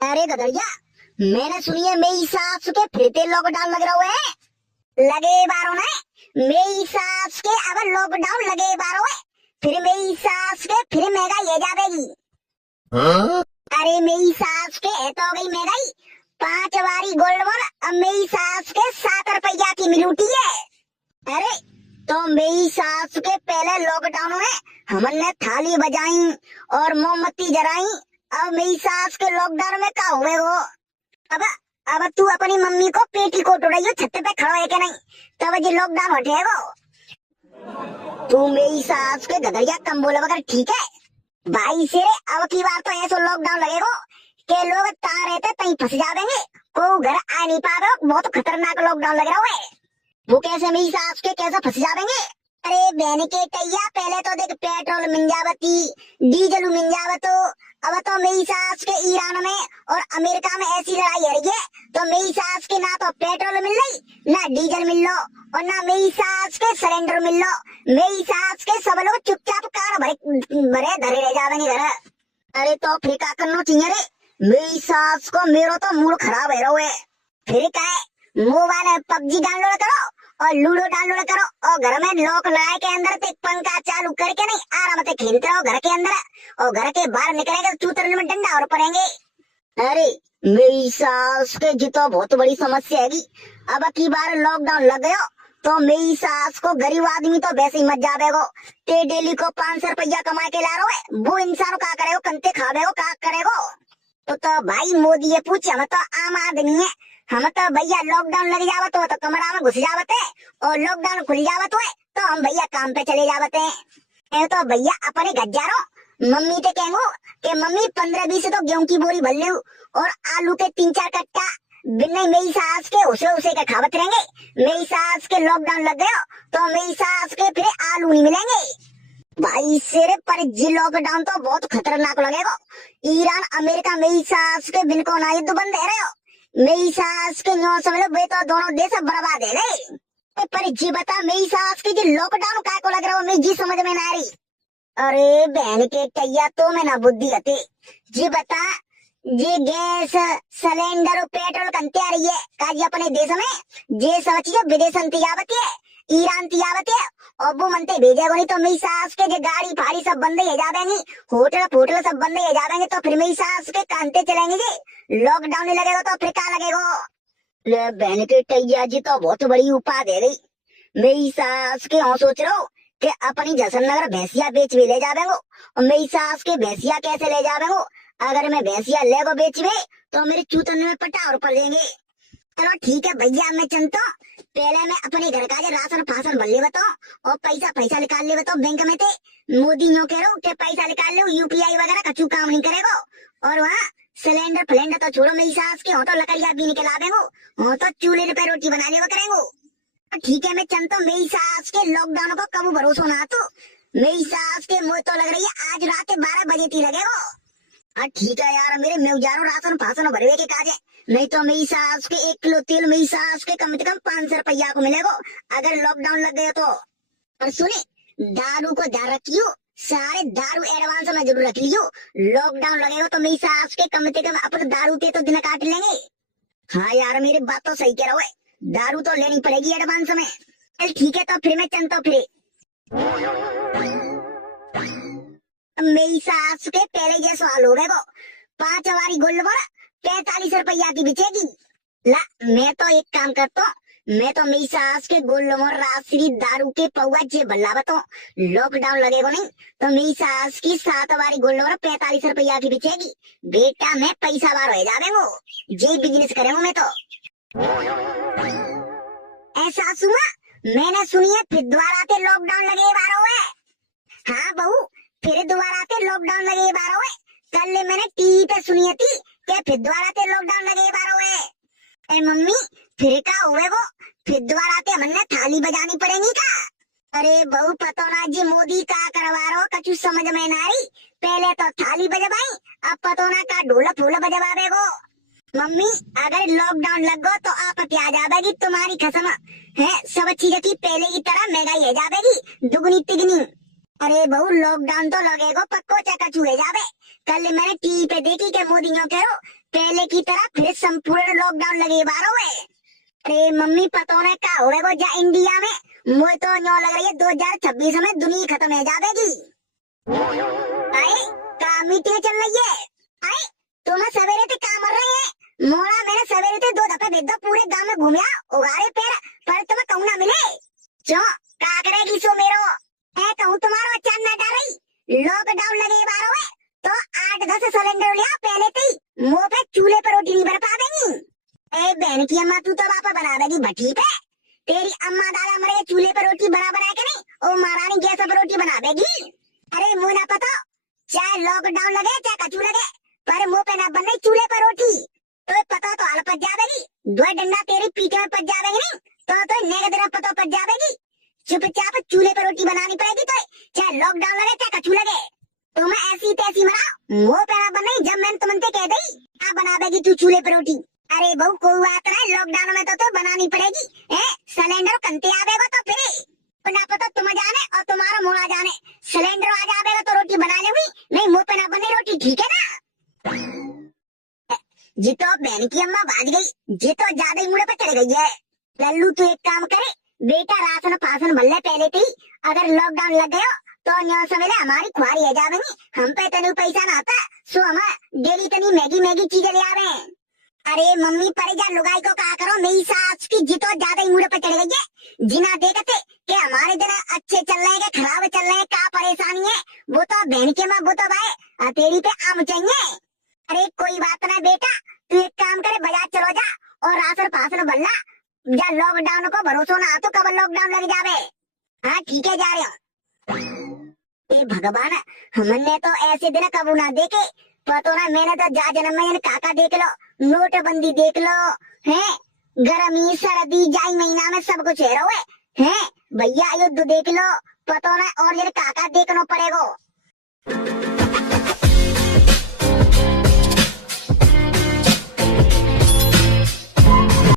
अरे गदड़िया, मैंने सुनी है मेरी सास के फिर ते लॉकडाउन लग रहा है। लगे बारो ने मेरी सास के अब लॉकडाउन लगे बारो है। फिर मेरी सास के फिर महंगाई है जाएगी। हाँ? अरे मेरी सास के है तो हो गई महंगाई। 5 वारी गोल्ड मोर अब मेरी सास के 7 रुपया की मिलूटी है। अरे तो मेरी सास के पहले लॉकडाउन में हमने थाली बजाई और मोमबत्ती जलाई। अब मेरी सास के लॉकडाउन में क्या हुए वो। अब अब तू अपनी मम्मी को पेटी कोट उड़ाइयो, छत पे खड़ा है कि नहीं, तब जी लॉकडाउन हटेगा। तू मेरी सास के गदरिया कम बोले बगैर ठीक है भाई से। अब की बार तो ऐसा लॉकडाउन लगेगा कि लोग कहाँ रहते तहीं फंस जाएंगे, को घर आ नहीं पावे। बहुत खतरनाक लॉकडाउन लग रहा है। वो कैसे मेरी सास के कैसे फंस जाएंगे। अरे बहन के टैया, पहले तो देख पेट्रोल मिल जावती, डीजल मिल जावतो। अब तो मेरी सास के ईरान में और अमेरिका में ऐसी लड़ाई हो रही है, तो मेरी सास के ना तो पेट्रोल मिल रही ना डीजल मिल लो और ना मेरी सास के सिलेंडर मिल लो। मेरी सास के सब लोग चुपचाप कार भरे धरे रह जावेंगे घर। अरे तो फिर क्या करना चाहिए रे। मेरी सास को मेरो तो मूड खराब है रहो है। फिर क्या है, मोबाइल में पबजी डाउनलोड करो और लूडो डाउनलोड करो और घर में लॉक लगाए के अंदर ते पंखा चालू करके नहीं आराम से खेलते रहो घर के अंदर। और घर के बाहर निकलेंगे तो चूतर में डंडा और पड़ेंगे। अरे मेरी सास के जी तो बहुत बड़ी समस्या है। अब की बार लॉकडाउन लग गयो तो मेरी सास को गरीब आदमी तो वैसे ही मत जावेगो। ते डेली को 500 रुपया कमा के ला रहे हो, वो इंसान का करेगो, कंते खावेगो, का करेगो। तो भाई मोदी ये पूछे, हम तो आम आदमी है। हम तो भैया लॉकडाउन लग जावत हो तो कमरा में घुस जावत है और लॉकडाउन खुल जावत हो तो हम भैया काम पे चले जावत है। तो भैया अपने घर जा रहो, मम्मी ते कहेंगो कि मम्मी 15-20 तो गेहूं की बोरी भर ले और आलू के 3-4 कट्टा बिना मेरी सास के उसे के खावत रहेंगे। मेरी सास के लॉकडाउन लग गयो तो मेरी सास के फिर आलू नहीं मिलेंगे। भाई सिर पर जी लॉकडाउन तो बहुत खतरनाक लगेगा। ईरान अमेरिका मेरी सास के बिनको ना युद्ध बंद है रहे हो। मेरी सास के न्यू समझ लो तो दोनों देश बर्बाद है गए। पर जी बता मेरी सास के जी लॉकडाउन काय को लग रहा हो, मेरी जी समझ में ना आ रही। अरे बहन के टैया तो मैं ना बुद्धि हते। जी बता जी गैस सिलेंडर पेट्रोल कंते आ रही है काजी अपने देश में। जे सब चीजें विदेश आवत है, ईरान आवत है और वो मनते भेजेगो नहीं। तो मेरी सास के जो गाड़ी फाड़ी सब बंद ही जावेंगी, होटल सब बंद ही जावेंगे। तो फिर मेरी सास के कांते चलेंगे जी। लॉकडाउन नहीं लगेगा तो फिर क्या लगेगा। ले बहन के टैया जी तो बहुत बड़ी उपाय दे गई। मेरी सास के हाँ सोच रहा हूँ कि अपनी जसननगर भैंसिया बेच भी ले जावेंगो। और मेरी सास के भैंसिया कैसे ले जावेंगो, अगर मैं भैंसिया लेगो बेचवे तो मेरे चूतन में पटा और पड़ जाएंगे। चलो ठीक है भैया, मैं चलता हूँ। पहले मैं अपने घर का राशन फासन भर ले बताओ और पैसा निकाल ले बताओ बैंक में थे। मोदी नो कह रहा हूँ कि पैसा निकाल लो, यूपीआई वगैरह कछु काम नहीं करेगा। और वहाँ सिलेंडर फिलेंडर तो छोड़ो, मेरी सास के हो तो लकड़िया भी निकला देंगो, हो तो चूल्हे पे रोटी बना ले करेंगो। ठीक है मैं चलता हूँ। मेरी सास के लॉकडाउन को कब भरोसा ना तो मेरी सास के मुँह तो लग रही है आज रात 12 बजे थी लगेगा। हाँ ठीक है यार, मेरे मैं जा रहा हूँ राशन फासन भरवे के काज है। नहीं तो मेरी सास के 1 किलो तेल मेरी सास के कम से कम 500 रुपया को मिलेगा अगर लॉकडाउन लग गया तो। और सुने दारू को ध्यान रखियो, सारे दारू एडवांस में जरूर रख लियो। लॉकडाउन लगेगा तो मेरी सास के कम से कम अपने दारू पे तो दिन काट लेंगे। हाँ यार मेरी बात तो सही कह रहा है, दारू तो लेनी पड़ेगी एडवांस में। चल ठीक है तो फिर मैं चलता हूँ। फिर मेरी सास के पहले ये सवाल हो गए, 5 वारी गोल्ड पर 45 रुपया की बिचेगी। ला मैं तो एक काम करता हूँ, मैं तो मेरी सास के गोल्ड मोर राशि दारू के पौवा जे भल्ला बताओ। लॉकडाउन लगेगा नहीं तो मेरी सास की 7 वारी गोल्ड मोर 45 रुपया की बिचेगी। बेटा मैं पैसा बार हो जावेंगो, जे बिजनेस करेंगे मैं तो। ऐसा सुना मैंने सुनी है फिर दोबारा ते लॉकडाउन लगे बार हुए। हाँ बहू फिर दोबारा ते लॉकडाउन लगे बार हुए। कल मैंने टीवी पे सुनी थी कि फिर दोबारा ते लॉकडाउन लगे बार हुए। ए मम्मी फिर क्या हुए वो, फिर दोबारा ते हमने थाली बजानी पड़ेगी का। अरे बहू पतो ना जी मोदी का करवा रहा हो कछु समझ में ना आई। पहले तो थाली बजवाई, अब पतो ना का ढोल फूल बजवावेगो। मम्मी अगर लॉकडाउन लग गो तो आप क्या जावेगी तुम्हारी कसम है। सब चीजें की पहले की तरह महंगाई है जावेगी दुगनी तिगनी। अरे बहू लॉकडाउन तो लगेगा पक्को चका छुए जावे। कल मैंने टीवी पे देखी कि मोदी नो कहो पहले की तरह फिर संपूर्ण लॉकडाउन लगे बारो है। अरे मम्मी पता नहीं क्या होगा जा इंडिया में, मुझे तो न्यो लग रही है 2026 में दुनिया खत्म हो जाएगी। आए का मीटिंग चल रही है। आए तुम सवेरे थे काम कर रहे हैं, मोड़ा मैंने सवेरे थे 2 दफे भेज दो, पूरे गांव में घूमिया उगारे पैर पर तुम्हें कहूँ ना मिले। क्यों का करेगी सो मेरो है कहूँ तुम्हारो अच्छा न डर रही। लॉकडाउन लगे बारो है तो 8-10 सिलेंडर लिया पहले थी, मुंह पे चूल्हे पर रोटी नहीं बना पा देंगी। ए बहन की अम्मा तू तो बापा बना देगी भट्टी पे, तेरी अम्मा दादा मरे चूल्हे पर रोटी बना के नहीं, ओ महारानी गैस पर रोटी बना देगी। अरे मुँह ना पता, चाहे लॉकडाउन लगे चाहे कचू लगे, पर मुंह पे ना बनने चूल्हे पर रोटी। तो पता तो हाल पच जाएगी, 2 डंडा तेरी पीठ में पच जाएगी नहीं तो नेग तेरा पता पच जाएगी। चुपचाप चूल्हे पर रोटी बनानी पड़ेगी, तो चाहे लॉकडाउन लगे चाहे कचू लगे। तो मैं ऐसी तैसी मरा मुंह पे ना बनने, जब मैंने तुमसे कह दी क्या बना देगी तू चूल्हे पर रोटी। अरे बहू कोई बात नहीं, लॉकडाउन में तो बनानी पड़ेगी है। सिलेंडर कंते आवेगा तो फिर ना पता तुम जाने और तुम्हारा मोड़ा जाने, सिलेंडर आ जाएगा तो रोटी बना लूंगी, नहीं मुंह पे ना बने रोटी, ठीक है ना। जी तो बहन की अम्मा भाग गई, जी तो ज्यादा ही मुड़े पे चढ़ गई है। लल्लू तू एक काम करे बेटा, राशन फासन भल्ले पहले थी, अगर लॉकडाउन लग गया तो न्यो सवेरे हमारी खुआरी है जावेंगी, हम पे तनु पैसा ना आता सो हम डेली तनी मैगी चीजें ले आवे। अरे मम्मी परेजा लुगाई को कहा करो, मेरी सास की जितो ज्यादा ही मुड़े पे चढ़ गई है। जिना देखते कि हमारे दिन अच्छे चल रहे हैं खराब चल रहे हैं, क्या परेशानी है, वो तो बहन के माँ वो तो भाई तेरी पे आम चाहिए। अरे कोई बात ना बेटा, तू एक काम करे बाजार चलो जा और राशन फासन भरना, या लॉकडाउन को भरोसा ना तो कब लॉकडाउन लग जावे। हाँ ठीक है जा रहे हो। ए भगवान हमने तो ऐसे दिन कबू ना देखे, पता ना मैंने तो जा जन्म में काका देख लो, नोटबंदी देख लो है, गर्मी सर्दी जाई महीना में सब कुछ है रहे हैं, भैया युद्ध देख लो, पता ना और ये काका देखना पड़ेगा।